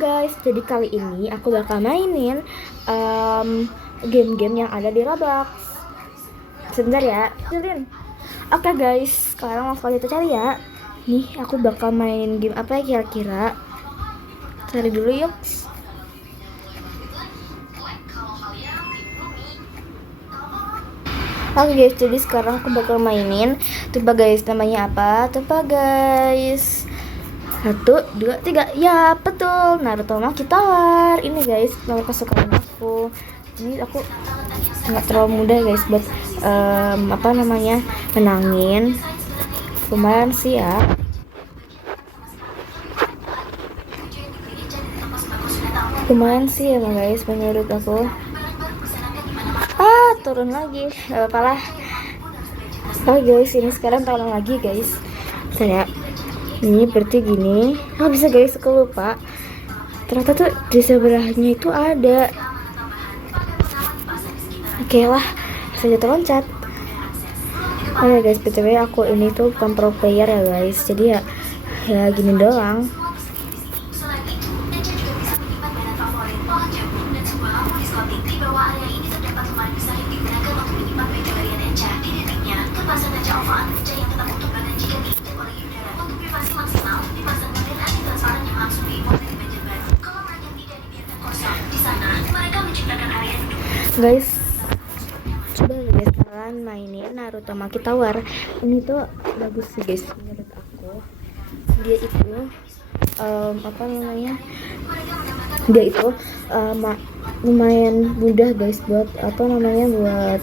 guys, jadi kali ini aku bakal mainin game-game yang ada di Roblox. Sebentar ya, Julin. Oke guys, sekarang langsung kita cari ya. Nih, aku bakal main game apa ya kira-kira? Cari dulu yuk. Oke guys, jadi sekarang aku bakal mainin. Coba guys, namanya apa? Coba guys. 1, 2, 3. Ya betul, Naruto Maki Tower. Ini guys, nama kesukaan aku. Ini aku nggak terlalu mudah guys buat menangin. Lumayan sih ya. Lumayan sih ya guys menurut aku. Turun lagi. Apalah. Oke guys, ini sekarang tolong lagi guys. Saya ini berarti gini. Bisa guys, aku lupa. Ternyata tuh di sebelahnya itu ada. Oke lah, saya loncat. Oke guys, btw aku ini tuh bukan pro player ya guys. Jadi ya gini doang. Guys, coba guys kalian mainin Naruto Maki Tower. Ini tuh bagus sih guys menurut aku. Dia itu dia itu lumayan mudah guys buat buat buat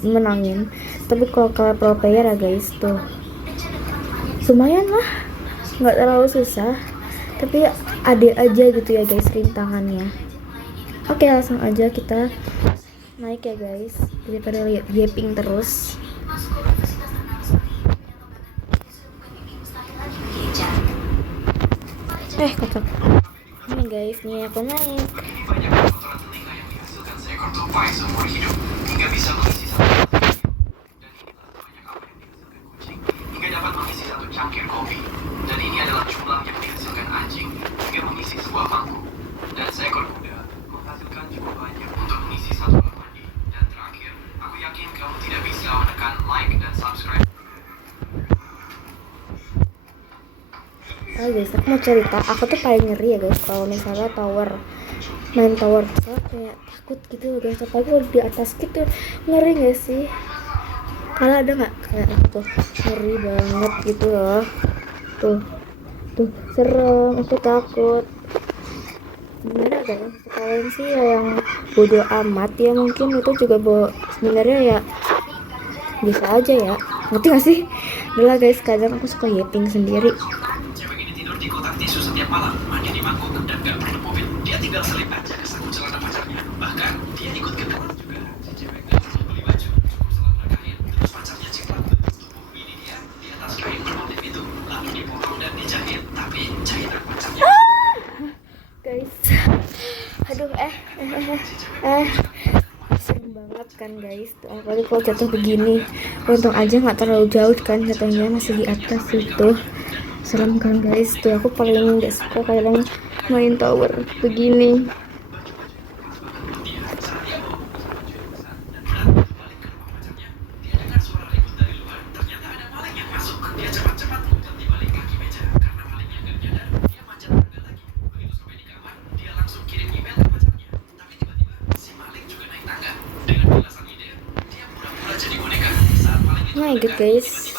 menangin. Tapi kalau kalian pro player ya guys tuh lumayan lah, nggak terlalu susah, tapi ada aja gitu ya guys rintangannya. Oke, langsung aja kita naik ya guys, daripada lihat gaping terus. Kocok. Ini guys, nih aku naik. Hingga dapat mengisi satu cangkir kopi. Dan ini adalah jumlah yang dihasilkan anjing hingga mengisi sebuah mangkuk. Dan seekor kuda menghasilkan cukup banyak untuk mengisi satu kamar mandi. Dan terakhir, aku yakin kamu tidak bisa menekan like dan subscribe. Guys, aku mau cerita, aku tuh paling ngeri ya guys kalau misalnya main tower, soalnya kayak takut gitu loh guys, apalagi kalau di atas gitu, ngeri gak sih? Kalau ada nggak kayak aku ngeri banget gitu loh, tuh serem, aku takut. Gimana guys, kalian sih yang bodoh amat ya, mungkin itu juga sebenarnya ya bisa aja ya, ngerti gak sih? Udah guys, kadang aku suka yaping sendiri. Di kotak tisu setiap malam, mandi di mangkuk dan gak perlu mobil. Dia tinggal selip aja ke saku celana pacarnya. Bahkan dia ikut ke tempat juga. Si cewek gak perlu beli baju, cukup selama kain. Terus pacarnya ciplak tubuh ini dia di atas kain bermotif itu, lalu dipotong dan dijahit. Tapi jahitan pacarnya guys, aduh serem banget kan guys. Apalagi kalau jatuh begini, untung aja nggak terlalu jauh kan, jatuhnya masih di atas itu. Serem kan guys, tuh aku paling gak suka kadang main tower begini. My god guys,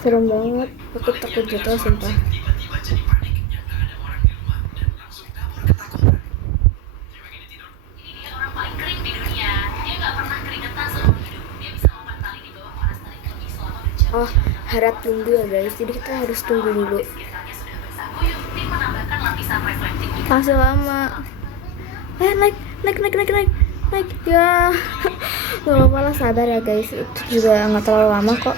serem banget, aku takut jatuh sumpah. Harap tunggu ya guys, jadi kita harus tunggu dulu. Masih lama. Naik ya. Gak apa-apa lah, sabar ya guys, itu juga nggak terlalu lama kok.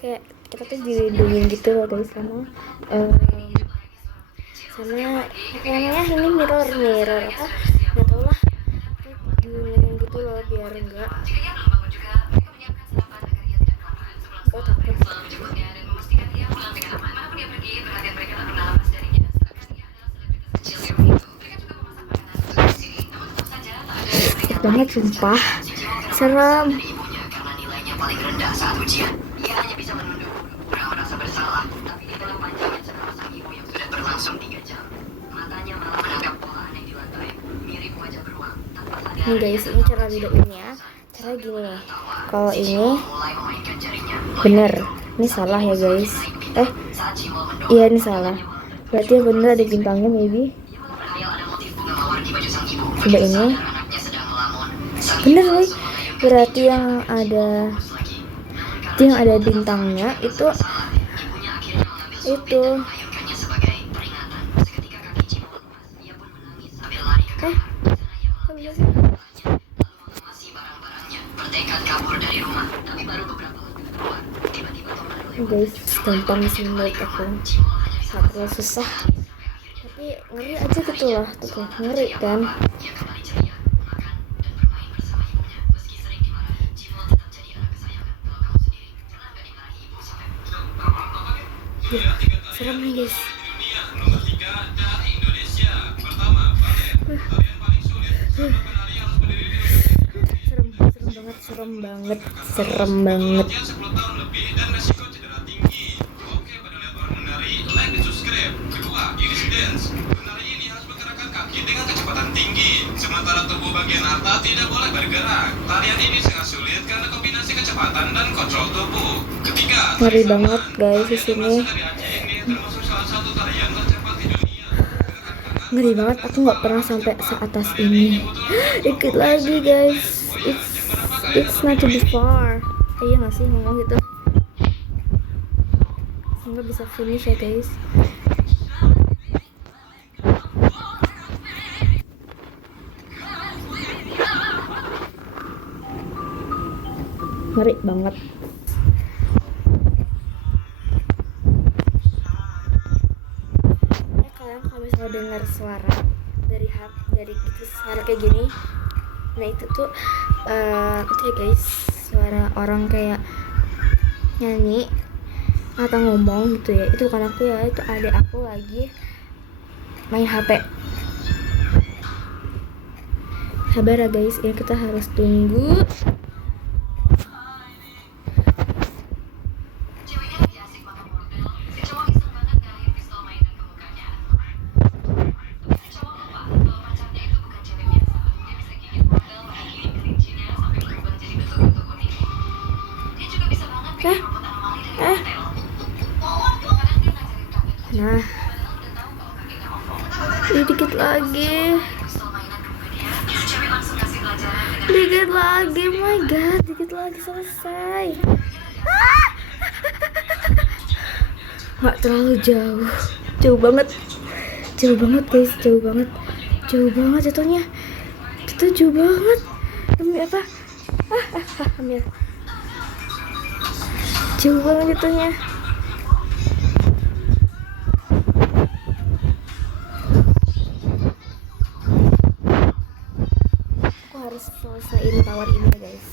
kayak kita tuh dilindungin gitu loh guys sama sama apa namanya ini mirror apa nggak tau lah, dilindungin gitu loh biar enggak gue takut. Banget sumpah, serem. Nih guys, ini cara bedainnya, cara gini nih. Kalau ini bener, ini salah ya guys. Iya ini salah. Berarti yang bener ada bintangnya maybe. Coba ini. Bener nih. Berarti yang ada bintangnya itu guys, gampang sih menurut aku, nggak terlalu susah, tapi ngeri aja gitu lah, tuh ngeri kan. Serem nih guys. Serem banget. Sementara tubuh bagian atas tidak boleh bergerak. Tarian ini sangat sulit karena kombinasi kecepatan dan kontrol tubuh. Ketiga, ngeri banget guys di sini. Ngeri banget, aku nggak pernah sampai seatas ini. Dikit lagi guys, it's not to be far. Iya nggak sih ngomong gitu? Semoga bisa finish ya guys. Ngeri banget. Kalian kalau misalnya dengar suara dari gitu, suara kayak gini, nah itu tuh itu ya guys, suara orang kayak nyanyi atau ngomong gitu ya. Itu bukan aku ya, itu adik aku lagi main HP. Sabar ya guys, ini kita harus tunggu. Nah, ini dikit lagi, my god, dikit lagi selesai. Nggak terlalu jauh banget guys, jauh banget jatuhnya, itu jauh banget. Demi apa? Ambil. Jauh banget jatuhnya. Aku harus selesaiin tower ini guys.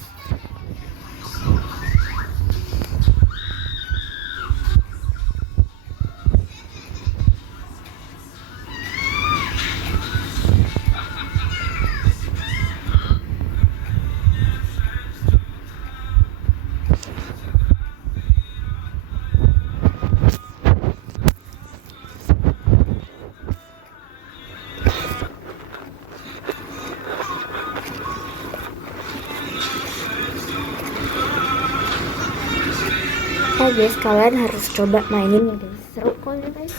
Guys, kalian harus coba mainin ya guys, seru kok ya guys.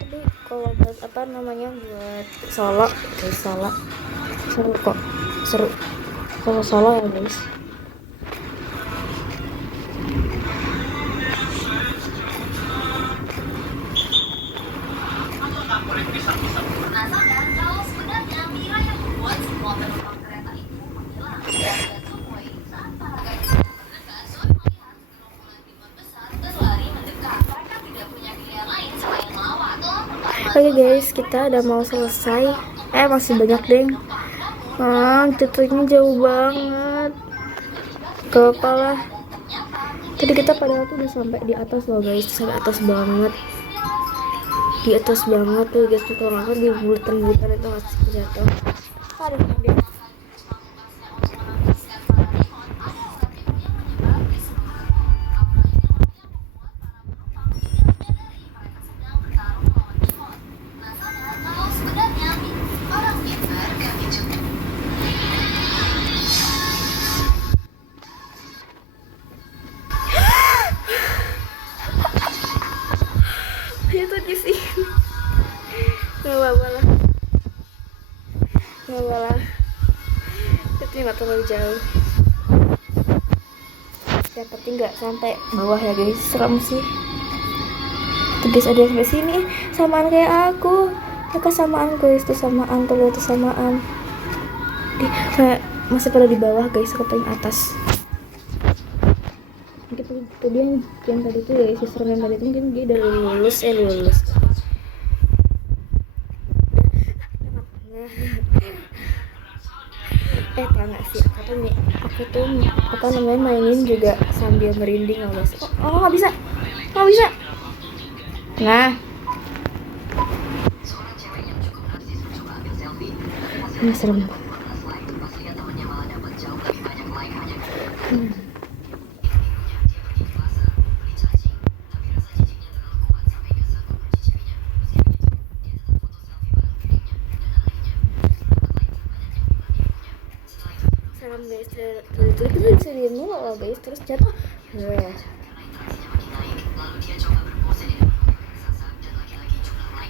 Tapi kalau buat apa namanya, buat solo guys, seru kok, kalau solo ya guys. kita udah mau selesai. Masih banyak deng. Cetriknya jauh banget. Gak apa lah. Tadi kita padahal tuh udah sampai di atas loh guys, sampai atas banget. Di atas banget tuh guys, tuh kalau nggak di bulatan-bulatan itu masih jatuh. Aduh, dia. Dia tuh di sini. Nggak apa-apa lah. Nggak apa-apa lah. Itu nggak terlalu jauh. Yang penting nggak sampai bawah ya guys. Serem sih. Tuh guys, ada yang sampai sini. Samaan kayak aku. Mereka samaan guys. Tuh samaan. Tuh lihat tuh samaan. Masih pada di bawah guys. Ke paling atas. Mungkin tuh dia yang tadi tuh ya, si serem yang tadi tuh mungkin dia udah lulus. Tau gak sih, aku tuh apa namanya mainin juga sambil merinding loh guys. Nggak bisa. Nah, ini serem. Serem guys, itu bisa diem dulu loh guys, terus jatuh.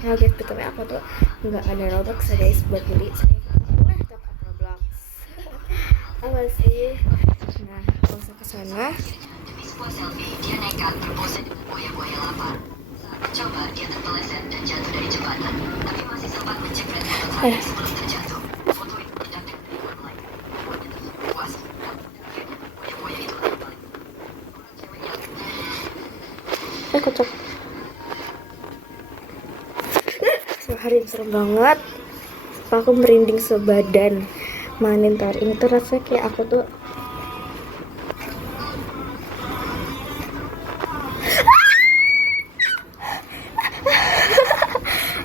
Nah guys, betul aku tuh nggak ada Roblox ya guys buat beli. Saya laptop Roblox. Apa sih? Nah, kalau usah kesana. Dia nekat berpose dengan buaya-buaya lapar. Saat mencoba, dia terpeleset dan jatuh dari jembatan, tapi masih sempat menjepret motor terakhir sebelum terjatuh. Foto itu tidak diberi online. Buatnya terpuas. Akhirnya, buaya-buaya itu kembali. Orang cewek yang Kocok. Hari serem banget. Aku merinding sebadan mainin tar ini tuh rasanya kayak aku tuh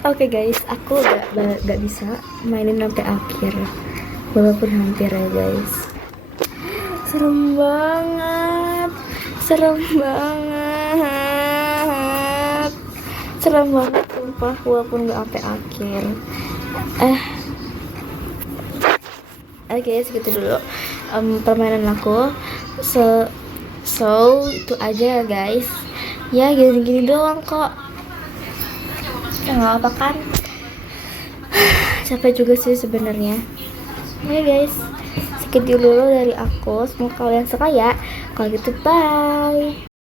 Oke guys, aku gak bisa mainin sampai akhir walaupun hampir ya guys. Serem banget sumpah, walaupun gak sampai akhir. Oke, segitu dulu permainan aku. So itu aja guys. Ya gini-gini doang kok. Ya nggak apa kan. Capek juga sih sebenarnya. Oke guys, segitu dulu dari aku. Semoga kalian suka ya. Kalau gitu bye.